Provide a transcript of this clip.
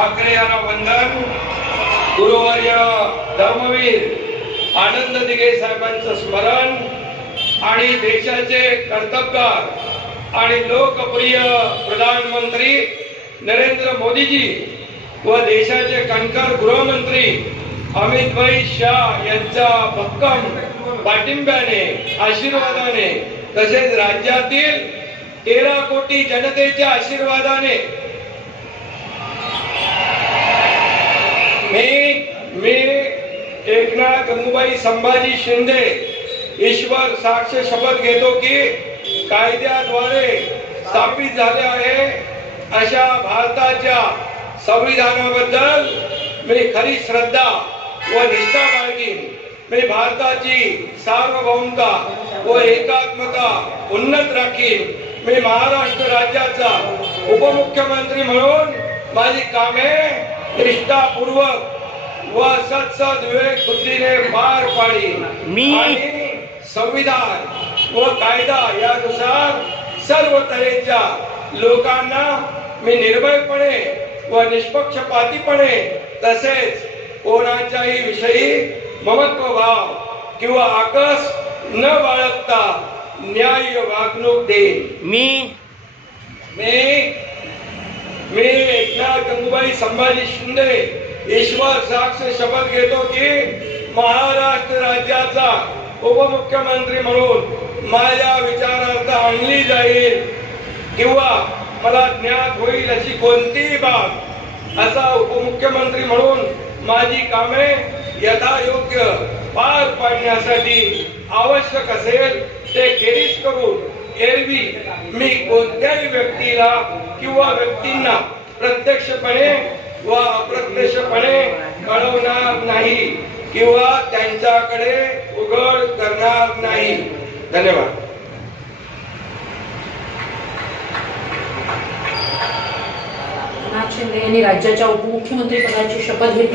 ठाकरे यांना वंदन. गुरुवर्य धर्मवीर आनंद दिघे साहेबांचं स्मरण आणि देशाचे कर्तबगार आणि लोकप्रिय प्रधानमंत्री नरेंद्र मोदीजी व देशाचे कणखर गृहमंत्री अमित भाई शाह यांच्या भक्कम पाठिंब्याने आशीर्वादाने तसेच राज्यातील 13 कोटी जनतेच्या आशीर्वादाने मी एकनाथ गंगूबाई संभाजी शिंदे ईश्वर साक्ष शपथ घेतो की कायद्याद्वारे स्थापित झाले आहे अशा भारताच्या संविधानाबद्दल मी खरी श्रद्धा व निष्ठा बाळगीन. मी भारताची सार्वभौमता व एकात्मता उन्नत राखीन. मी महाराष्ट्र राज्याचा उपमुख्यमंत्री म्हणून माझी कामे निष्ठापूर्वक व सत्सद्विवेक बुद्धीने पार पाडीन. आणि संविधान व कायदा यानुसार सर्व तऱ्हेच्या लोकांना मी निर्भयपणे व निष्पक्षपातीपणे तसेच कोणाच्याही विषयी ममत्व भाव किंवा आकस न बाळगता न्याय्य वागणूक देईन. मी एकनाथ गंगूबाई संभाजी शिंदे ईश्वर साक्ष शपथ घेतो की महाराष्ट्र राज्याचा उपमुख्यमंत्री म्हणून माझ्या विचारार्थ आणली जाईल किंवा मला ज्ञात होईल अशी कोणतीही बाब असा उपमुख्यमंत्री म्हणून माझी कामे यथायोग्य पार पाडण्यासाठी आवश्यक असेल ते खेरीज करून एरवी मी कोणत्याही व्यक्तीला किंवा व्यक्तींना प्रत्यक्षपणे व अप्रत्यक्षपणे कळवणार नाही किंवा त्यांच्याकडे उघड करणार नाही. धन्यवाद. एकनाथ शिंदे यांनी राज्याच्या उपमुख्यमंत्री पदाची शपथ घेतली.